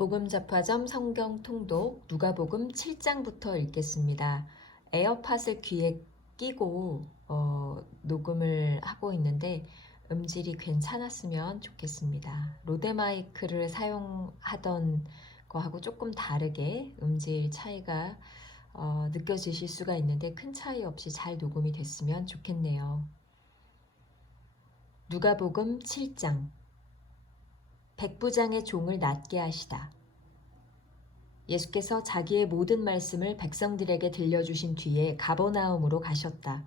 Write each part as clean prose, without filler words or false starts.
복음잡화점 성경 통독 누가복음 7장부터 읽겠습니다. 에어팟을 귀에 끼고 녹음을 하고 있는데 음질이 괜찮았으면 좋겠습니다. 로데마이크를 사용하던 거하고 조금 다르게 음질 차이가 느껴지실 수가 있는데 큰 차이 없이 잘 녹음이 됐으면 좋겠네요. 누가복음 7장 백부장의 종을 낫게 하시다. 예수께서 자기의 모든 말씀을 백성들에게 들려주신 뒤에 가버나움으로 가셨다.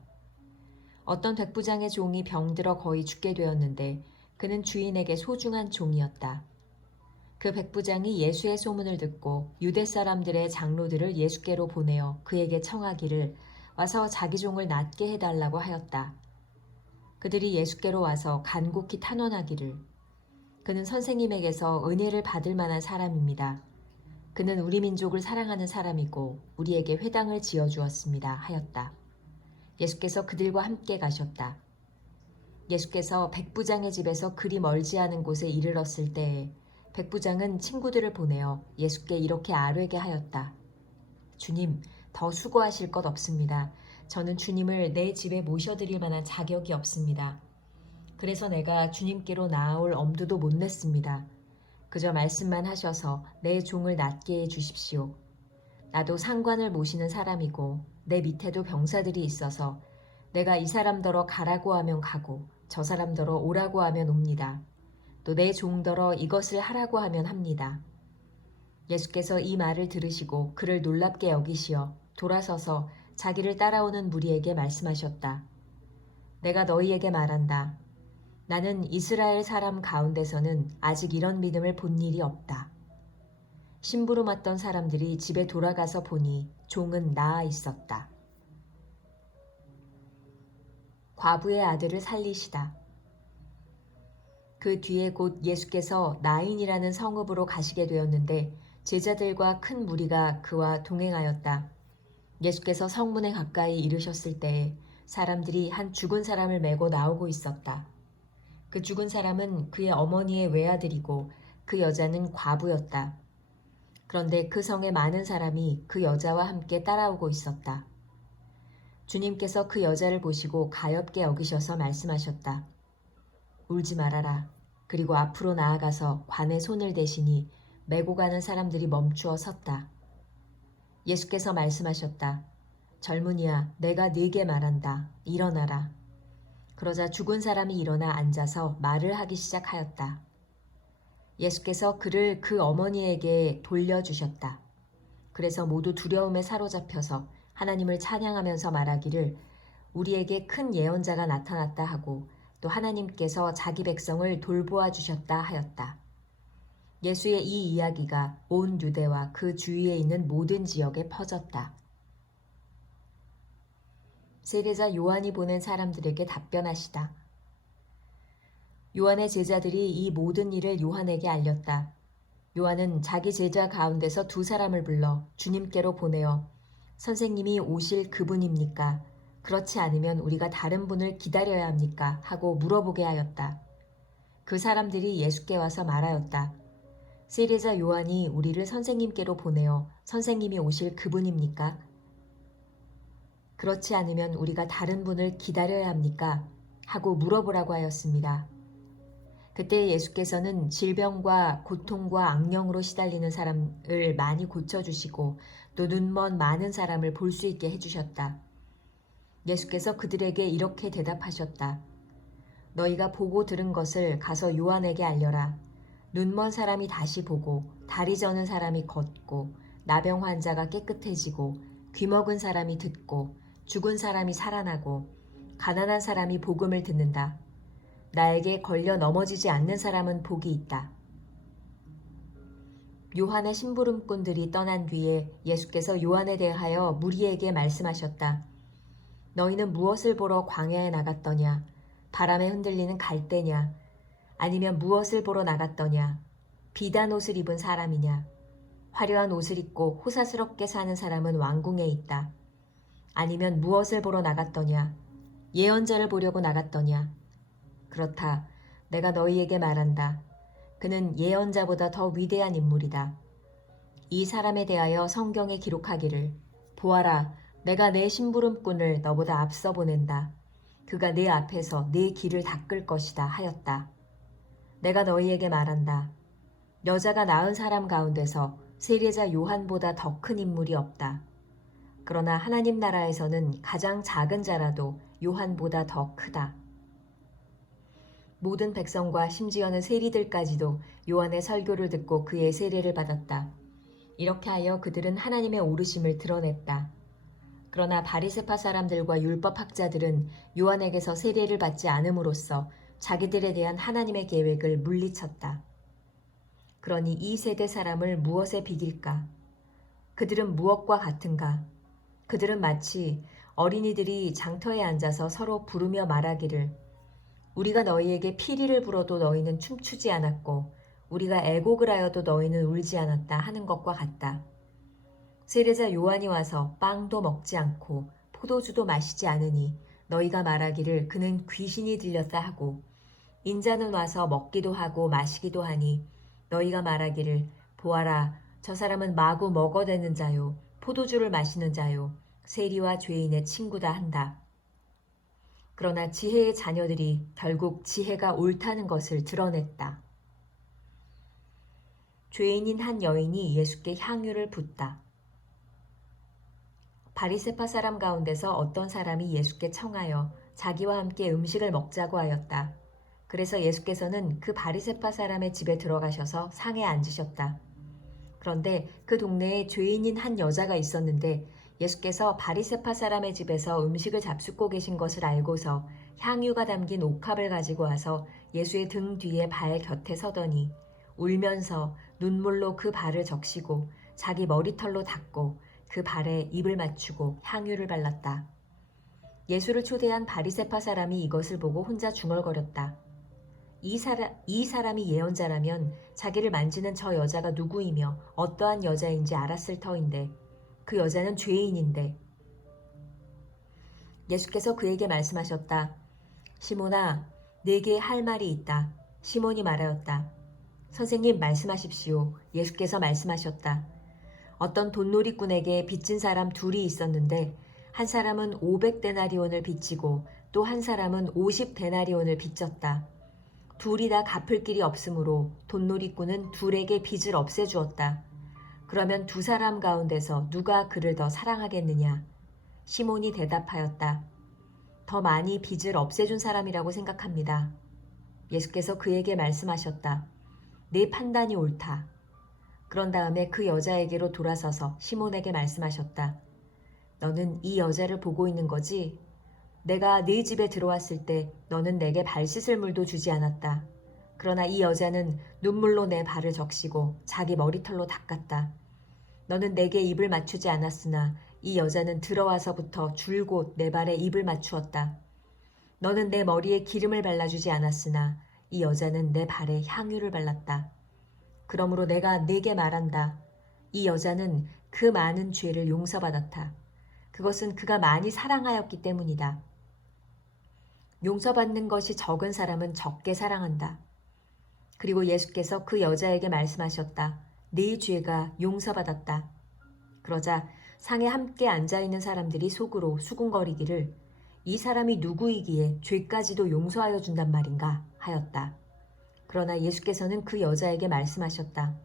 어떤 백부장의 종이 병들어 거의 죽게 되었는데 그는 주인에게 소중한 종이었다. 그 백부장이 예수의 소문을 듣고 유대 사람들의 장로들을 예수께로 보내어 그에게 청하기를 와서 자기 종을 낫게 해달라고 하였다. 그들이 예수께로 와서 간곡히 탄원하기를 그는 선생님에게서 은혜를 받을 만한 사람입니다. 그는 우리 민족을 사랑하는 사람이고 우리에게 회당을 지어주었습니다. 하였다. 예수께서 그들과 함께 가셨다. 예수께서 백부장의 집에서 그리 멀지 않은 곳에 이르렀을 때에 백부장은 친구들을 보내어 예수께 이렇게 아뢰게 하였다. 주님, 더 수고하실 것 없습니다. 저는 주님을 내 집에 모셔드릴 만한 자격이 없습니다. 그래서 내가 주님께로 나아올 엄두도 못 냈습니다. 그저 말씀만 하셔서 내 종을 낫게 해 주십시오. 나도 상관을 모시는 사람이고 내 밑에도 병사들이 있어서 내가 이 사람더러 가라고 하면 가고 저 사람더러 오라고 하면 옵니다. 또 내 종더러 이것을 하라고 하면 합니다. 예수께서 이 말을 들으시고 그를 놀랍게 여기시어 돌아서서 자기를 따라오는 무리에게 말씀하셨다. 내가 너희에게 말한다. 나는 이스라엘 사람 가운데서는 아직 이런 믿음을 본 일이 없다. 심부름했던 사람들이 집에 돌아가서 보니 종은 나아 있었다. 과부의 아들을 살리시다. 그 뒤에 곧 예수께서 나인이라는 성읍으로 가시게 되었는데 제자들과 큰 무리가 그와 동행하였다. 예수께서 성문에 가까이 이르셨을 때에 사람들이 한 죽은 사람을 메고 나오고 있었다. 그 죽은 사람은 그의 어머니의 외아들이고 그 여자는 과부였다. 그런데 그 성에 많은 사람이 그 여자와 함께 따라오고 있었다. 주님께서 그 여자를 보시고 가엾게 여기셔서 말씀하셨다. 울지 말아라. 그리고 앞으로 나아가서 관에 손을 대시니 메고 가는 사람들이 멈추어 섰다. 예수께서 말씀하셨다. 젊은이야, 내가 네게 말한다. 일어나라. 그러자 죽은 사람이 일어나 앉아서 말을 하기 시작하였다. 예수께서 그를 그 어머니에게 돌려주셨다. 그래서 모두 두려움에 사로잡혀서 하나님을 찬양하면서 말하기를 우리에게 큰 예언자가 나타났다 하고 또 하나님께서 자기 백성을 돌보아 주셨다 하였다. 예수의 이 이야기가 온 유대와 그 주위에 있는 모든 지역에 퍼졌다. 세례자 요한이 보낸 사람들에게 답변하시다. 요한의 제자들이 이 모든 일을 요한에게 알렸다. 요한은 자기 제자 가운데서 두 사람을 불러 주님께로 보내어 선생님이 오실 그분입니까? 그렇지 않으면 우리가 다른 분을 기다려야 합니까? 하고 물어보게 하였다. 그 사람들이 예수께 와서 말하였다. 세례자 요한이 우리를 선생님께로 보내어 선생님이 오실 그분입니까? 그렇지 않으면 우리가 다른 분을 기다려야 합니까? 하고 물어보라고 하였습니다. 그때 예수께서는 질병과 고통과 악령으로 시달리는 사람을 많이 고쳐주시고 또 눈먼 많은 사람을 볼 수 있게 해주셨다. 예수께서 그들에게 이렇게 대답하셨다. 너희가 보고 들은 것을 가서 요한에게 알려라. 눈먼 사람이 다시 보고 다리 저는 사람이 걷고 나병 환자가 깨끗해지고 귀먹은 사람이 듣고 죽은 사람이 살아나고 가난한 사람이 복음을 듣는다. 나에게 걸려 넘어지지 않는 사람은 복이 있다. 요한의 심부름꾼들이 떠난 뒤에 예수께서 요한에 대하여 무리에게 말씀하셨다. 너희는 무엇을 보러 광야에 나갔더냐? 바람에 흔들리는 갈대냐? 아니면 무엇을 보러 나갔더냐? 비단 옷을 입은 사람이냐? 화려한 옷을 입고 호사스럽게 사는 사람은 왕궁에 있다. 아니면 무엇을 보러 나갔더냐? 예언자를 보려고 나갔더냐? 그렇다. 내가 너희에게 말한다. 그는 예언자보다 더 위대한 인물이다. 이 사람에 대하여 성경에 기록하기를 보아라 내가 내 심부름꾼을 너보다 앞서 보낸다. 그가 내 앞에서 네 길을 닦을 것이다 하였다. 내가 너희에게 말한다. 여자가 낳은 사람 가운데서 세례자 요한보다 더 큰 인물이 없다. 그러나 하나님 나라에서는 가장 작은 자라도 요한보다 더 크다. 모든 백성과 심지어는 세리들까지도 요한의 설교를 듣고 그의 세례를 받았다. 이렇게 하여 그들은 하나님의 오르심을 드러냈다. 그러나 바리새파 사람들과 율법학자들은 요한에게서 세례를 받지 않음으로써 자기들에 대한 하나님의 계획을 물리쳤다. 그러니 이 세대 사람을 무엇에 비길까? 그들은 무엇과 같은가? 그들은 마치 어린이들이 장터에 앉아서 서로 부르며 말하기를 우리가 너희에게 피리를 불어도 너희는 춤추지 않았고 우리가 애곡을 하여도 너희는 울지 않았다 하는 것과 같다. 세례자 요한이 와서 빵도 먹지 않고 포도주도 마시지 않으니 너희가 말하기를 그는 귀신이 들렸다 하고 인자는 와서 먹기도 하고 마시기도 하니 너희가 말하기를 보아라 저 사람은 마구 먹어대는 자요 포도주를 마시는 자요 세리와 죄인의 친구다 한다. 그러나 지혜의 자녀들이 결국 지혜가 옳다는 것을 드러냈다. 죄인인 한 여인이 예수께 향유를 붓다. 바리새파 사람 가운데서 어떤 사람이 예수께 청하여 자기와 함께 음식을 먹자고 하였다. 그래서 예수께서는 그 바리새파 사람의 집에 들어가셔서 상에 앉으셨다. 그런데 그 동네에 죄인인 한 여자가 있었는데 예수께서 바리새파 사람의 집에서 음식을 잡숫고 계신 것을 알고서 향유가 담긴 옥합을 가지고 와서 예수의 등 뒤에 발 곁에 서더니 울면서 눈물로 그 발을 적시고 자기 머리털로 닦고 그 발에 입을 맞추고 향유를 발랐다. 예수를 초대한 바리새파 사람이 이것을 보고 혼자 중얼거렸다. 이 사람이 예언자라면 자기를 만지는 저 여자가 누구이며 어떠한 여자인지 알았을 터인데 그 여자는 죄인인데. 예수께서 그에게 말씀하셨다. 시몬아, 내게 할 말이 있다. 시몬이 말하였다. 선생님 말씀하십시오. 예수께서 말씀하셨다. 어떤 돈놀이꾼에게 빚진 사람 둘이 있었는데 한 사람은 500데나리온을 빚지고 또 한 사람은 50데나리온을 빚졌다. 둘이 다 갚을 길이 없으므로 돈놀이꾼은 둘에게 빚을 없애주었다. 그러면 두 사람 가운데서 누가 그를 더 사랑하겠느냐? 시몬이 대답하였다. 더 많이 빚을 없애준 사람이라고 생각합니다. 예수께서 그에게 말씀하셨다. 네 판단이 옳다. 그런 다음에 그 여자에게로 돌아서서 시몬에게 말씀하셨다. 너는 이 여자를 보고 있는 거지? 내가 네 집에 들어왔을 때 너는 내게 발 씻을 물도 주지 않았다. 그러나 이 여자는 눈물로 내 발을 적시고 자기 머리털로 닦았다. 너는 내게 입을 맞추지 않았으나 이 여자는 들어와서부터 줄곧 내 발에 입을 맞추었다. 너는 내 머리에 기름을 발라주지 않았으나 이 여자는 내 발에 향유를 발랐다. 그러므로 내가 네게 말한다. 이 여자는 그 많은 죄를 용서받았다. 그것은 그가 많이 사랑하였기 때문이다. 용서받는 것이 적은 사람은 적게 사랑한다. 그리고 예수께서 그 여자에게 말씀하셨다. 네 죄가 용서받았다. 그러자 상에 함께 앉아있는 사람들이 속으로 수군거리기를 이 사람이 누구이기에 죄까지도 용서하여 준단 말인가 하였다. 그러나 예수께서는 그 여자에게 말씀하셨다.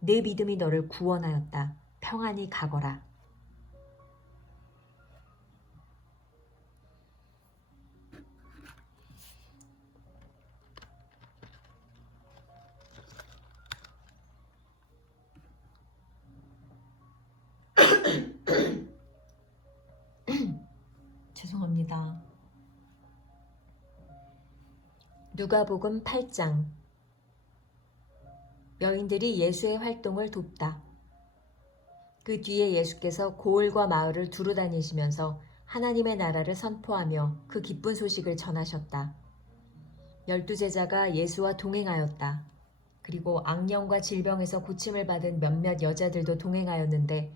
내 믿음이 너를 구원하였다. 평안히 가거라. 죄송합니다. 누가복음 8장. 여인들이 예수의 활동을 돕다. 그 뒤에 예수께서 고을과 마을을 두루 다니시면서 하나님의 나라를 선포하며 그 기쁜 소식을 전하셨다. 12제자가 예수와 동행하였다. 그리고 악령과 질병에서 고침을 받은 몇몇 여자들도 동행하였는데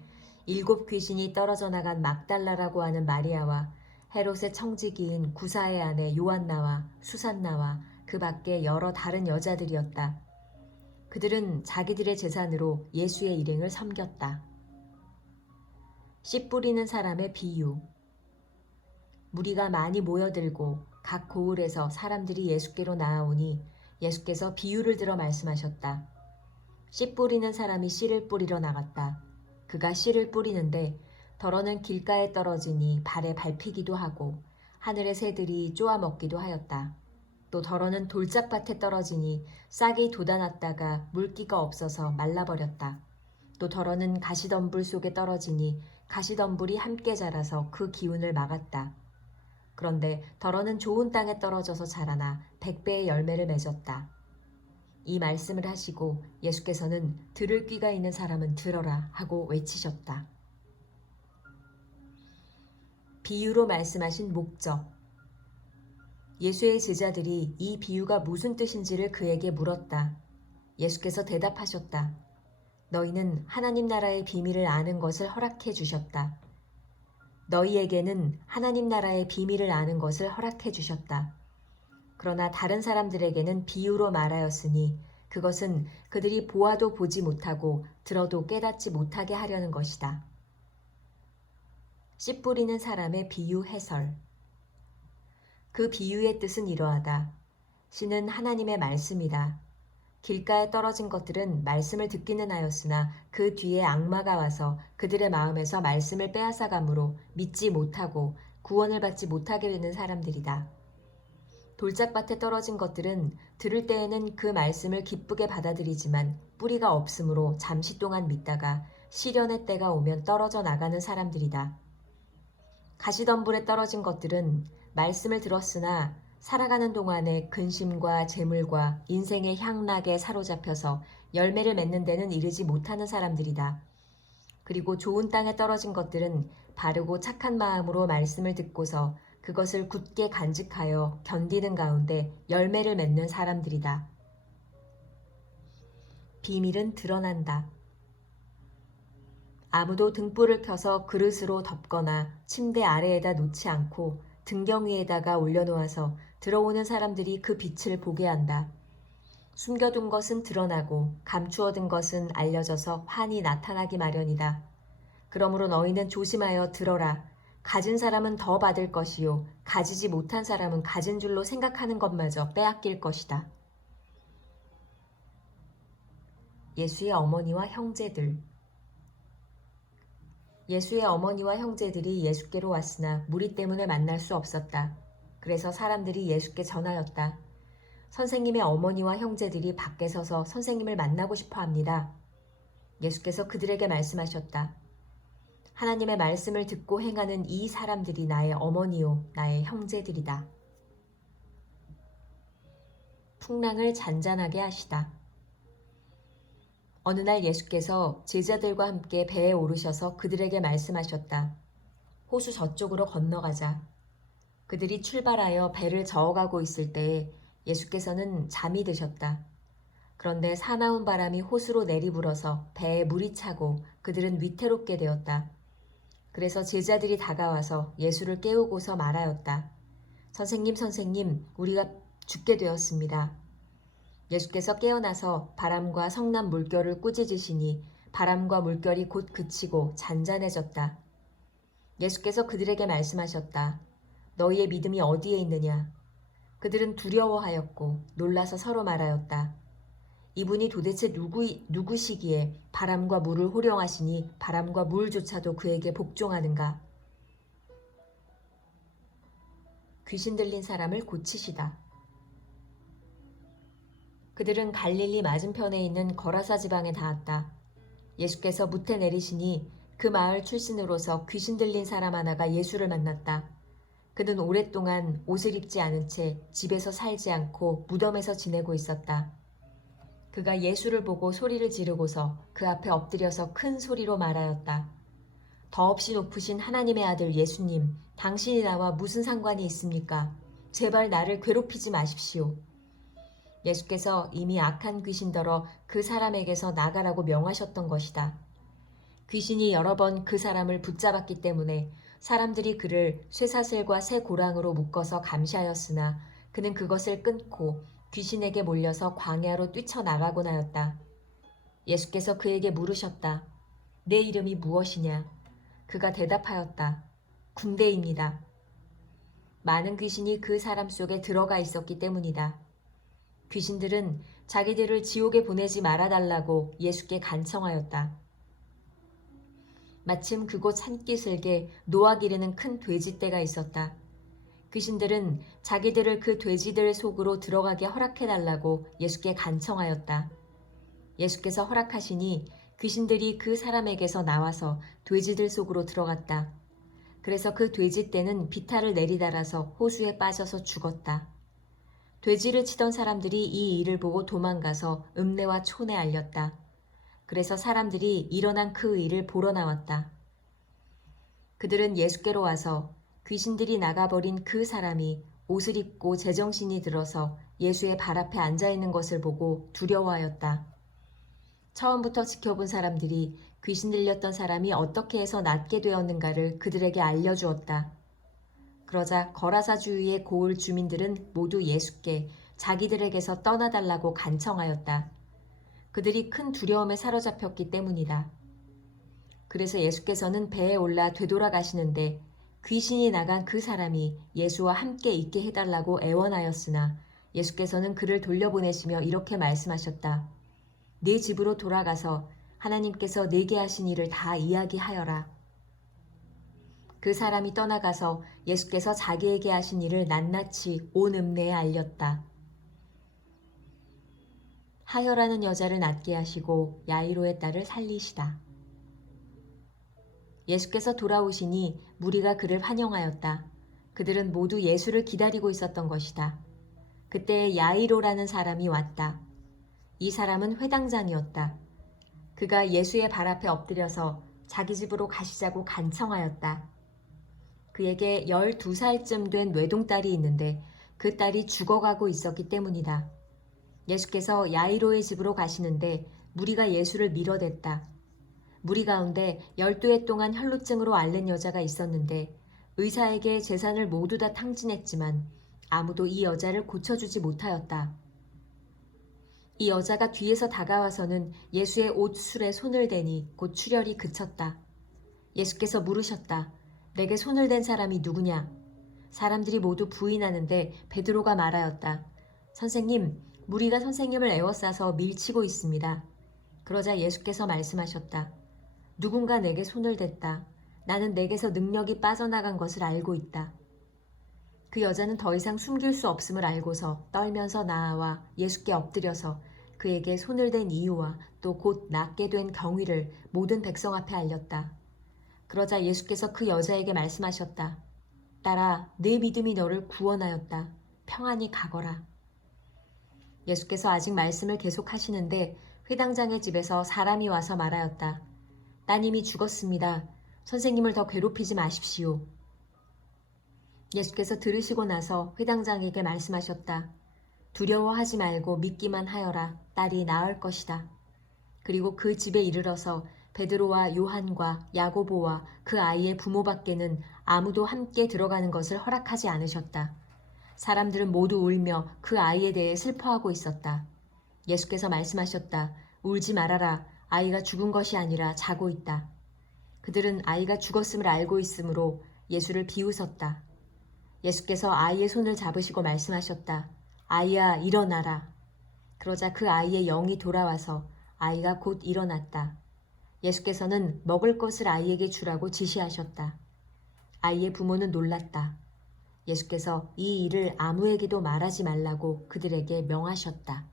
7 귀신이 떨어져 나간 막달라라고 하는 마리아와 헤롯의 청지기인 구사의 아내 요한나와 수산나와 그 밖에 여러 다른 여자들이었다. 그들은 자기들의 재산으로 예수의 일행을 섬겼다. 씨 뿌리는 사람의 비유. 무리가 많이 모여들고 각 고을에서 사람들이 예수께로 나아오니 예수께서 비유를 들어 말씀하셨다. 씨 뿌리는 사람이 씨를 뿌리러 나갔다. 그가 씨를 뿌리는데 덜어는 길가에 떨어지니 발에 밟히기도 하고 하늘의 새들이 쪼아 먹기도 하였다. 또 덜어는 돌짝밭에 떨어지니 싹이 돋아났다가 물기가 없어서 말라버렸다. 또 덜어는 가시덤불 속에 떨어지니 가시덤불이 함께 자라서 그 기운을 막았다. 그런데 덜어는 좋은 땅에 떨어져서 자라나 100배의 열매를 맺었다. 이 말씀을 하시고 예수께서는 들을 귀가 있는 사람은 들어라 하고 외치셨다. 비유로 말씀하신 목적. 예수의 제자들이 이 비유가 무슨 뜻인지를 그에게 물었다. 예수께서 대답하셨다. 너희는 하나님 나라의 비밀을 아는 것을 허락해 주셨다. 너희에게는 하나님 나라의 비밀을 아는 것을 허락해 주셨다. 그러나 다른 사람들에게는 비유로 말하였으니 그것은 그들이 보아도 보지 못하고 들어도 깨닫지 못하게 하려는 것이다. 씨 뿌리는 사람의 비유 해설. 그 비유의 뜻은 이러하다. 씨는 하나님의 말씀이다. 길가에 떨어진 것들은 말씀을 듣기는 하였으나 그 뒤에 악마가 와서 그들의 마음에서 말씀을 빼앗아가므로 믿지 못하고 구원을 받지 못하게 되는 사람들이다. 돌짝밭에 떨어진 것들은 들을 때에는 그 말씀을 기쁘게 받아들이지만 뿌리가 없으므로 잠시 동안 믿다가 시련의 때가 오면 떨어져 나가는 사람들이다. 가시덤불에 떨어진 것들은 말씀을 들었으나 살아가는 동안에 근심과 재물과 인생의 향락에 사로잡혀서 열매를 맺는 데는 이르지 못하는 사람들이다. 그리고 좋은 땅에 떨어진 것들은 바르고 착한 마음으로 말씀을 듣고서 그것을 굳게 간직하여 견디는 가운데 열매를 맺는 사람들이다. 비밀은 드러난다. 아무도 등불을 켜서 그릇으로 덮거나 침대 아래에다 놓지 않고 등경 위에다가 올려놓아서 들어오는 사람들이 그 빛을 보게 한다. 숨겨둔 것은 드러나고 감추어둔 것은 알려져서 환히 나타나기 마련이다. 그러므로 너희는 조심하여 들어라. 가진 사람은 더 받을 것이요 가지지 못한 사람은 가진 줄로 생각하는 것마저 빼앗길 것이다. 예수의 어머니와 형제들. 예수의 어머니와 형제들이 예수께로 왔으나 무리 때문에 만날 수 없었다. 그래서 사람들이 예수께 전하였다. 선생님의 어머니와 형제들이 밖에 서서 선생님을 만나고 싶어 합니다. 예수께서 그들에게 말씀하셨다. 하나님의 말씀을 듣고 행하는 이 사람들이 나의 어머니요 나의 형제들이다. 풍랑을 잔잔하게 하시다. 어느 날 예수께서 제자들과 함께 배에 오르셔서 그들에게 말씀하셨다. 호수 저쪽으로 건너가자. 그들이 출발하여 배를 저어가고 있을 때에 예수께서는 잠이 드셨다. 그런데 사나운 바람이 호수로 내리불어서 배에 물이 차고 그들은 위태롭게 되었다. 그래서 제자들이 다가와서 예수를 깨우고서 말하였다. 선생님, 선생님, 우리가 죽게 되었습니다. 예수께서 깨어나서 바람과 성난 물결을 꾸짖으시니 바람과 물결이 곧 그치고 잔잔해졌다. 예수께서 그들에게 말씀하셨다. 너희의 믿음이 어디에 있느냐? 그들은 두려워하였고 놀라서 서로 말하였다. 이분이 도대체 누구시기에 바람과 물을 호령하시니 바람과 물조차도 그에게 복종하는가? 귀신 들린 사람을 고치시다. 그들은 갈릴리 맞은편에 있는 거라사 지방에 닿았다. 예수께서 무태 내리시니 그 마을 출신으로서 귀신 들린 사람 하나가 예수를 만났다. 그는 오랫동안 옷을 입지 않은 채 집에서 살지 않고 무덤에서 지내고 있었다. 그가 예수를 보고 소리를 지르고서 그 앞에 엎드려서 큰 소리로 말하였다. 더없이 높으신 하나님의 아들 예수님, 당신이 나와 무슨 상관이 있습니까? 제발 나를 괴롭히지 마십시오. 예수께서 이미 악한 귀신더러 그 사람에게서 나가라고 명하셨던 것이다. 귀신이 여러 번 그 사람을 붙잡았기 때문에 사람들이 그를 쇠사슬과 새 고랑으로 묶어서 감시하였으나 그는 그것을 끊고 귀신에게 몰려서 광야로 뛰쳐나가곤 하였다. 예수께서 그에게 물으셨다. 내 이름이 무엇이냐? 그가 대답하였다. 군대입니다. 많은 귀신이 그 사람 속에 들어가 있었기 때문이다. 귀신들은 자기들을 지옥에 보내지 말아달라고 예수께 간청하였다. 마침 그곳 산기슭에 노아 기르는 큰 돼지떼가 있었다. 귀신들은 자기들을 그 돼지들 속으로 들어가게 허락해달라고 예수께 간청하였다. 예수께서 허락하시니 귀신들이 그 사람에게서 나와서 돼지들 속으로 들어갔다. 그래서 그 돼지떼는 비탈을 내리달아서 호수에 빠져서 죽었다. 돼지를 치던 사람들이 이 일을 보고 도망가서 읍내와 촌에 알렸다. 그래서 사람들이 일어난 그 일을 보러 나왔다. 그들은 예수께로 와서 귀신들이 나가버린 그 사람이 옷을 입고 제정신이 들어서 예수의 발 앞에 앉아있는 것을 보고 두려워하였다. 처음부터 지켜본 사람들이 귀신 들렸던 사람이 어떻게 해서 낫게 되었는가를 그들에게 알려주었다. 그러자 거라사 주위의 고을 주민들은 모두 예수께 자기들에게서 떠나달라고 간청하였다. 그들이 큰 두려움에 사로잡혔기 때문이다. 그래서 예수께서는 배에 올라 되돌아가시는데 귀신이 나간 그 사람이 예수와 함께 있게 해달라고 애원하였으나 예수께서는 그를 돌려보내시며 이렇게 말씀하셨다. 네 집으로 돌아가서 하나님께서 내게 하신 일을 다 이야기하여라. 그 사람이 떠나가서 예수께서 자기에게 하신 일을 낱낱이 온 읍내에 알렸다. 하여라는 여자를 낫게 하시고 야이로의 딸을 살리시다. 예수께서 돌아오시니 무리가 그를 환영하였다. 그들은 모두 예수를 기다리고 있었던 것이다. 그때 야이로라는 사람이 왔다. 이 사람은 회당장이었다. 그가 예수의 발 앞에 엎드려서 자기 집으로 가시자고 간청하였다. 그에게 12살쯤 된 외동딸이 있는데 그 딸이 죽어가고 있었기 때문이다. 예수께서 야이로의 집으로 가시는데 무리가 예수를 밀어댔다. 무리 가운데 12해 동안 혈루증으로 앓는 여자가 있었는데 의사에게 재산을 모두 다 탕진했지만 아무도 이 여자를 고쳐주지 못하였다. 이 여자가 뒤에서 다가와서는 예수의 옷술에 손을 대니 곧 출혈이 그쳤다. 예수께서 물으셨다. 내게 손을 댄 사람이 누구냐? 사람들이 모두 부인하는데 베드로가 말하였다. 선생님, 무리가 선생님을 에워싸서 밀치고 있습니다. 그러자 예수께서 말씀하셨다. 누군가 내게 손을 댔다. 나는 내게서 능력이 빠져나간 것을 알고 있다. 그 여자는 더 이상 숨길 수 없음을 알고서 떨면서 나아와 예수께 엎드려서 그에게 손을 댄 이유와 또 곧 낫게 된 경위를 모든 백성 앞에 알렸다. 그러자 예수께서 그 여자에게 말씀하셨다. 딸아, 내 믿음이 너를 구원하였다. 평안히 가거라. 예수께서 아직 말씀을 계속하시는데 회당장의 집에서 사람이 와서 말하였다. 따님이 죽었습니다. 선생님을 더 괴롭히지 마십시오. 예수께서 들으시고 나서 회당장에게 말씀하셨다. 두려워하지 말고 믿기만 하여라. 딸이 나을 것이다. 그리고 그 집에 이르러서 베드로와 요한과 야고보와 그 아이의 부모밖에는 아무도 함께 들어가는 것을 허락하지 않으셨다. 사람들은 모두 울며 그 아이에 대해 슬퍼하고 있었다. 예수께서 말씀하셨다. 울지 말아라. 아이가 죽은 것이 아니라 자고 있다. 그들은 아이가 죽었음을 알고 있으므로 예수를 비웃었다. 예수께서 아이의 손을 잡으시고 말씀하셨다. 아이야, 일어나라. 그러자 그 아이의 영이 돌아와서 아이가 곧 일어났다. 예수께서는 먹을 것을 아이에게 주라고 지시하셨다. 아이의 부모는 놀랐다. 예수께서 이 일을 아무에게도 말하지 말라고 그들에게 명하셨다.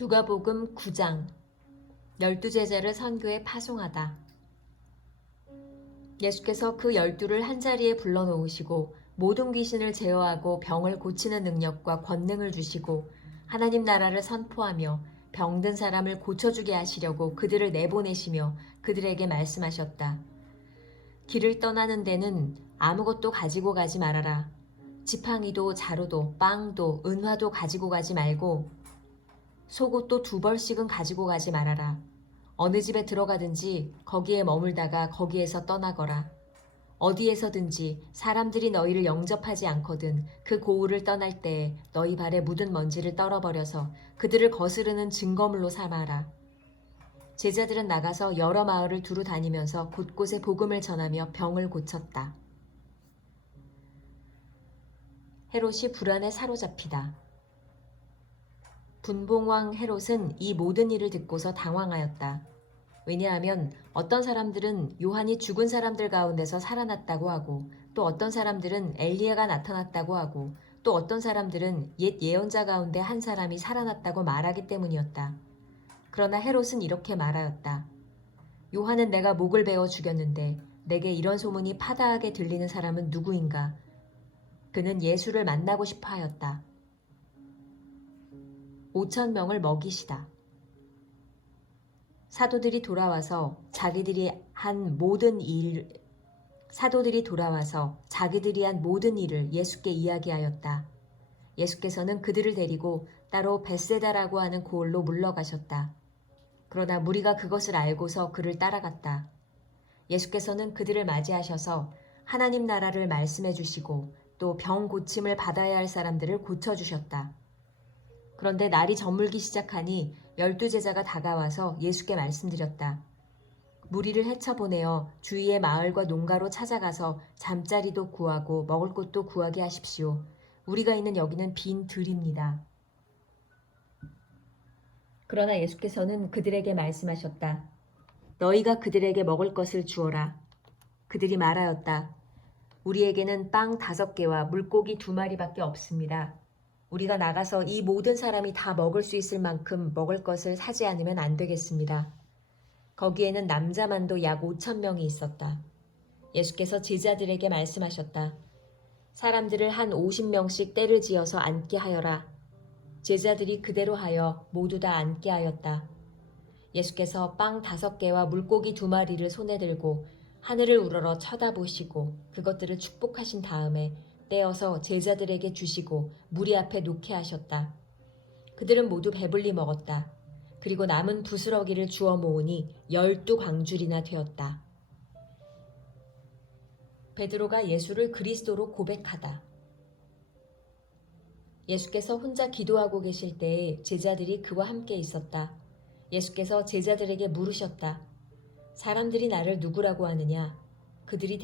누가복음 9장 12제자를 선교에 파송하다. 예수께서 그 12를 한자리에 불러놓으시고 모든 귀신을 제어하고 병을 고치는 능력과 권능을 주시고 하나님 나라를 선포하며 병든 사람을 고쳐주게 하시려고 그들을 내보내시며 그들에게 말씀하셨다. 길을 떠나는 데는 아무것도 가지고 가지 말아라. 지팡이도 자루도 빵도 은화도 가지고 가지 말고 속옷도 2벌씩은 가지고 가지 말아라. 어느 집에 들어가든지 거기에 머물다가 거기에서 떠나거라. 어디에서든지 사람들이 너희를 영접하지 않거든 그 고을을 떠날 때에 너희 발에 묻은 먼지를 떨어버려서 그들을 거스르는 증거물로 삼아라. 제자들은 나가서 여러 마을을 두루 다니면서 곳곳에 복음을 전하며 병을 고쳤다. 헤롯이 불안에 사로잡히다. 분봉왕 헤롯은 이 모든 일을 듣고서 당황하였다. 왜냐하면 어떤 사람들은 요한이 죽은 사람들 가운데서 살아났다고 하고 또 어떤 사람들은 엘리야가 나타났다고 하고 또 어떤 사람들은 옛 예언자 가운데 한 사람이 살아났다고 말하기 때문이었다. 그러나 헤롯은 이렇게 말하였다. 요한은 내가 목을 베어 죽였는데 내게 이런 소문이 파다하게 들리는 사람은 누구인가? 그는 예수를 만나고 싶어 하였다. 5,000명을 먹이시다. 사도들이 돌아와서 자기들이 한 모든 일을 예수께 이야기하였다. 예수께서는 그들을 데리고 따로 벳세다라고 하는 고을로 물러가셨다. 그러나 무리가 그것을 알고서 그를 따라갔다. 예수께서는 그들을 맞이하셔서 하나님 나라를 말씀해 주시고 또 병 고침을 받아야 할 사람들을 고쳐주셨다. 그런데 날이 저물기 시작하니 12제자가 다가와서 예수께 말씀드렸다. 무리를 헤쳐보내어 주위의 마을과 농가로 찾아가서 잠자리도 구하고 먹을 것도 구하게 하십시오. 우리가 있는 여기는 빈 들입니다. 그러나 예수께서는 그들에게 말씀하셨다. 너희가 그들에게 먹을 것을 주어라. 그들이 말하였다. 우리에게는 빵 5개와 물고기 2마리밖에 없습니다. 우리가 나가서 이 모든 사람이 다 먹을 수 있을 만큼 먹을 것을 사지 않으면 안 되겠습니다. 거기에는 남자만도 약 5,000명이 있었다. 예수께서 제자들에게 말씀하셨다. 사람들을 한 50명씩 떼를 지어서 앉게 하여라. 제자들이 그대로 하여 모두 다 앉게 하였다. 예수께서 빵 5개와 물고기 2마리를 손에 들고 하늘을 우러러 쳐다보시고 그것들을 축복하신 다음에 떼어서 제자들에게 주시고 무리 앞에 놓게 하셨다. 그들은 모두 배불리 먹었다. 그리고 남은 부스러기를 주워 모으니 12광줄이나 되었다. 베드로가 예수를 그리스도로 고백하다. 예수께서 혼자 기도하고 계실 때에 제자들이 그와 함께 있었다. 예수께서 제자들에게 물으셨다. 사람들이 나를 누구라고 하느냐? 그들이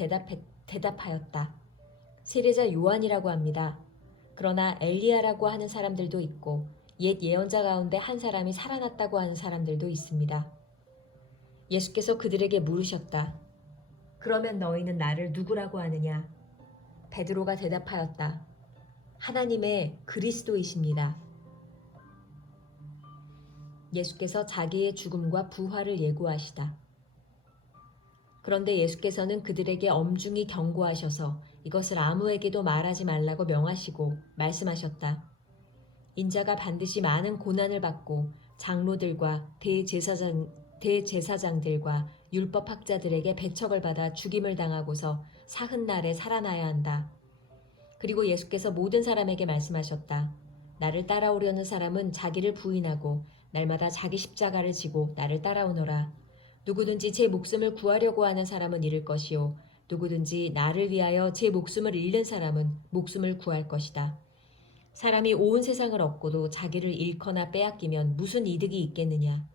대답하였다. 세례자 요한이라고 합니다. 그러나 엘리야라고 하는 사람들도 있고 옛 예언자 가운데 한 사람이 살아났다고 하는 사람들도 있습니다. 예수께서 그들에게 물으셨다. 그러면 너희는 나를 누구라고 하느냐? 베드로가 대답하였다. 하나님의 그리스도이십니다. 예수께서 자기의 죽음과 부활을 예고하시다. 그런데 예수께서는 그들에게 엄중히 경고하셔서 이것을 아무에게도 말하지 말라고 명하시고 말씀하셨다. 인자가 반드시 많은 고난을 받고 장로들과 대제사장들과 율법학자들에게 배척을 받아 죽임을 당하고서 사흔 날에 살아나야 한다. 그리고 예수께서 모든 사람에게 말씀하셨다. 나를 따라오려는 사람은 자기를 부인하고 날마다 자기 십자가를 지고 나를 따라오너라. 누구든지 제 목숨을 구하려고 하는 사람은 잃을 것이요 누구든지 나를 위하여 제 목숨을 잃는 사람은 목숨을 구할 것이다. 사람이 온 세상을 얻고도 자기를 잃거나 빼앗기면 무슨 이득이 있겠느냐.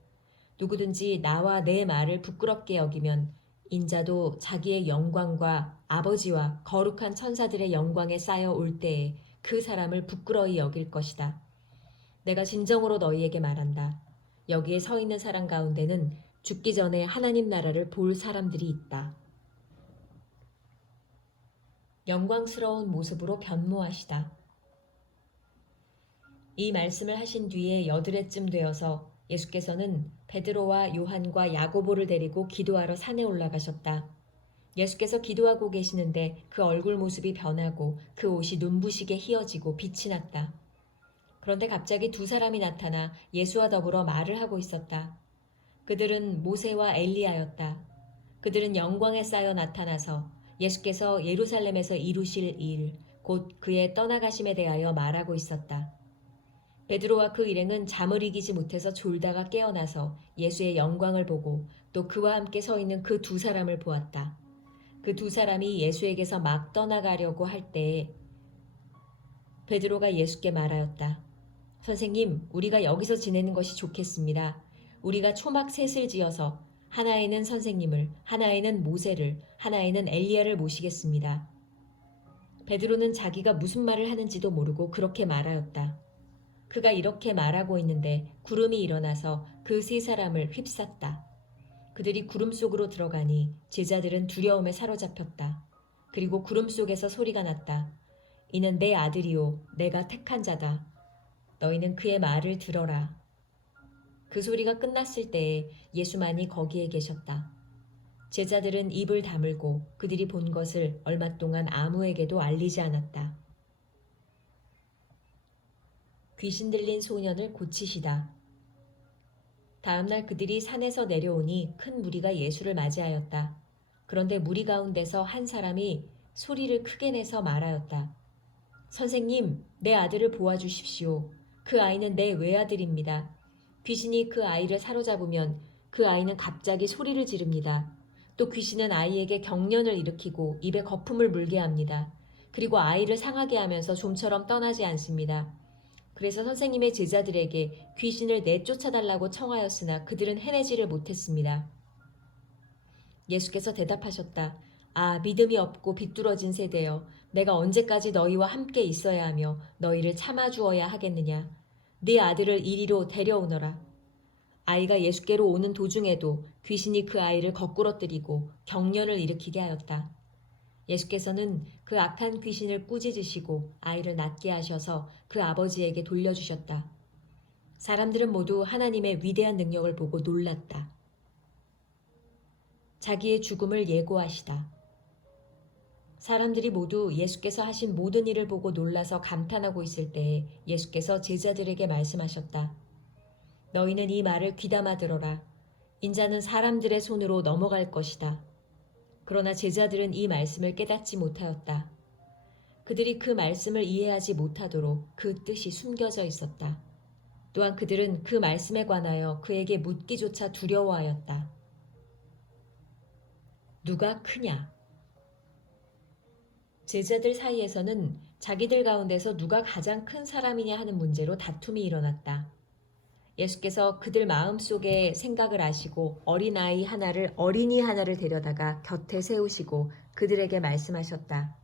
누구든지 나와 내 말을 부끄럽게 여기면 인자도 자기의 영광과 아버지와 거룩한 천사들의 영광에 쌓여 올 때에 그 사람을 부끄러이 여길 것이다. 내가 진정으로 너희에게 말한다. 여기에 서 있는 사람 가운데는 죽기 전에 하나님 나라를 볼 사람들이 있다. 영광스러운 모습으로 변모하시다. 이 말씀을 하신 뒤에 8회쯤 되어서 예수께서는 베드로와 요한과 야고보를 데리고 기도하러 산에 올라가셨다. 예수께서 기도하고 계시는데 그 얼굴 모습이 변하고 그 옷이 눈부시게 휘어지고 빛이 났다. 그런데 갑자기 2사람이 나타나 예수와 더불어 말을 하고 있었다. 그들은 모세와 엘리야였다. 그들은 영광에 쌓여 나타나서 예수께서 예루살렘에서 이루실 일, 곧 그의 떠나가심에 대하여 말하고 있었다. 베드로와 그 일행은 잠을 이기지 못해서 졸다가 깨어나서 예수의 영광을 보고 또 그와 함께 서 있는 그 두 사람을 보았다. 그 두 사람이 예수에게서 막 떠나가려고 할 때에 베드로가 예수께 말하였다. 선생님, 우리가 여기서 지내는 것이 좋겠습니다. 우리가 초막 셋을 지어서 하나에는 선생님을, 하나에는 모세를, 하나에는 엘리야를 모시겠습니다. 베드로는 자기가 무슨 말을 하는지도 모르고 그렇게 말하였다. 그가 이렇게 말하고 있는데 구름이 일어나서 그 세 사람을 휩쌌다. 그들이 구름 속으로 들어가니 제자들은 두려움에 사로잡혔다. 그리고 구름 속에서 소리가 났다. 이는 내 아들이요 내가 택한 자다. 너희는 그의 말을 들어라. 그 소리가 끝났을 때에 예수만이 거기에 계셨다. 제자들은 입을 다물고 그들이 본 것을 얼마 동안 아무에게도 알리지 않았다. 귀신 들린 소년을 고치시다. 다음날 그들이 산에서 내려오니 큰 무리가 예수를 맞이하였다. 그런데 무리 가운데서 한 사람이 소리를 크게 내서 말하였다. 선생님, 내 아들을 보아주십시오. 그 아이는 내 외아들입니다. 귀신이 그 아이를 사로잡으면 그 아이는 갑자기 소리를 지릅니다. 또 귀신은 아이에게 경련을 일으키고 입에 거품을 물게 합니다. 그리고 아이를 상하게 하면서 좀처럼 떠나지 않습니다. 그래서 선생님의 제자들에게 귀신을 내쫓아달라고 청하였으나 그들은 해내지를 못했습니다. 예수께서 대답하셨다. 아, 믿음이 없고 비뚤어진 세대여, 내가 언제까지 너희와 함께 있어야 하며 너희를 참아주어야 하겠느냐. 네 아들을 이리로 데려오너라. 아이가 예수께로 오는 도중에도 귀신이 그 아이를 거꾸러뜨리고 경련을 일으키게 하였다. 예수께서는 그 악한 귀신을 꾸짖으시고 아이를 낫게 하셔서 그 아버지에게 돌려주셨다. 사람들은 모두 하나님의 위대한 능력을 보고 놀랐다. 자기의 죽음을 예고하시다. 사람들이 모두 예수께서 하신 모든 일을 보고 놀라서 감탄하고 있을 때에 예수께서 제자들에게 말씀하셨다. 너희는 이 말을 귀담아 들어라. 인자는 사람들의 손으로 넘어갈 것이다. 그러나 제자들은 이 말씀을 깨닫지 못하였다. 그들이 그 말씀을 이해하지 못하도록 그 뜻이 숨겨져 있었다. 또한 그들은 그 말씀에 관하여 그에게 묻기조차 두려워하였다. 누가 크냐? 제자들 사이에서는 자기들 가운데서 누가 가장 큰 사람이냐 하는 문제로 다툼이 일어났다. 예수께서 그들 마음속의 생각을 아시고 어린이 하나를 데려다가 곁에 세우시고 그들에게 말씀하셨다.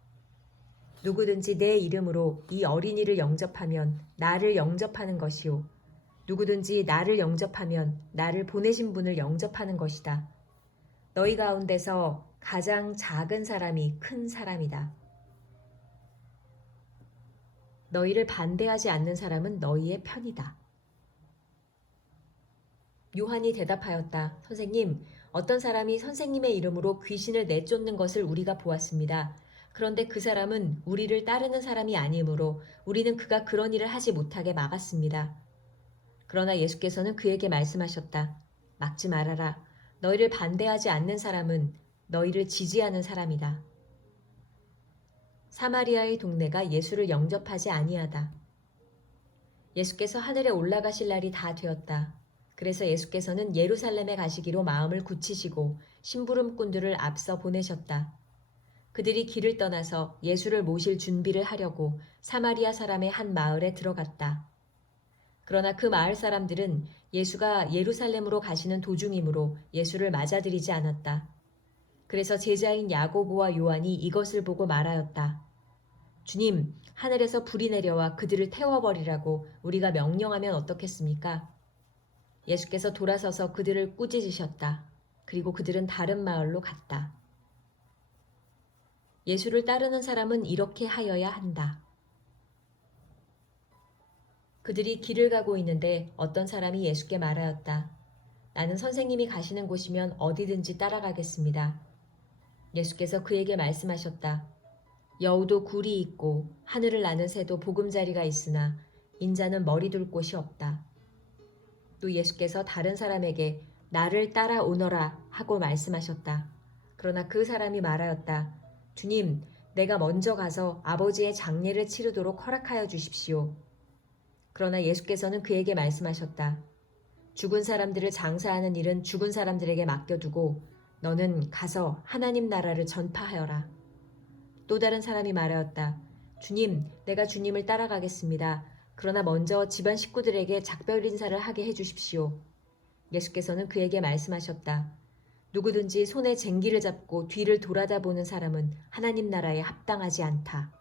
누구든지 내 이름으로 이 어린이를 영접하면 나를 영접하는 것이요. 누구든지 나를 영접하면 나를 보내신 분을 영접하는 것이다. 너희 가운데서 가장 작은 사람이 큰 사람이다. 너희를 반대하지 않는 사람은 너희의 편이다. 요한이 대답하였다. 선생님, 어떤 사람이 선생님의 이름으로 귀신을 내쫓는 것을 우리가 보았습니다. 그런데 그 사람은 우리를 따르는 사람이 아니므로 우리는 그가 그런 일을 하지 못하게 막았습니다. 그러나 예수께서는 그에게 말씀하셨다. 막지 말아라. 너희를 반대하지 않는 사람은 너희를 지지하는 사람이다. 사마리아의 동네가 예수를 영접하지 아니하다. 예수께서 하늘에 올라가실 날이 다 되었다. 그래서 예수께서는 예루살렘에 가시기로 마음을 굳히시고 심부름꾼들을 앞서 보내셨다. 그들이 길을 떠나서 예수를 모실 준비를 하려고 사마리아 사람의 한 마을에 들어갔다. 그러나 그 마을 사람들은 예수가 예루살렘으로 가시는 도중이므로 예수를 맞아들이지 않았다. 그래서 제자인 야고보와 요한이 이것을 보고 말하였다. 주님, 하늘에서 불이 내려와 그들을 태워버리라고 우리가 명령하면 어떻겠습니까? 예수께서 돌아서서 그들을 꾸짖으셨다. 그리고 그들은 다른 마을로 갔다. 예수를 따르는 사람은 이렇게 하여야 한다. 그들이 길을 가고 있는데 어떤 사람이 예수께 말하였다. 나는 선생님이 가시는 곳이면 어디든지 따라가겠습니다. 예수께서 그에게 말씀하셨다. 여우도 굴이 있고 하늘을 나는 새도 보금자리가 있으나 인자는 머리 둘 곳이 없다. 또 예수께서 다른 사람에게 나를 따라오너라 하고 말씀하셨다. 그러나 그 사람이 말하였다. 주님, 내가 먼저 가서 아버지의 장례를 치르도록 허락하여 주십시오. 그러나 예수께서는 그에게 말씀하셨다. 죽은 사람들을 장사하는 일은 죽은 사람들에게 맡겨두고 너는 가서 하나님 나라를 전파하여라. 또 다른 사람이 말하였다. 주님, 내가 주님을 따라가겠습니다. 그러나 먼저 집안 식구들에게 작별 인사를 하게 해주십시오. 예수께서는 그에게 말씀하셨다. 누구든지 손에 쟁기를 잡고 뒤를 돌아다보는 사람은 하나님 나라에 합당하지 않다.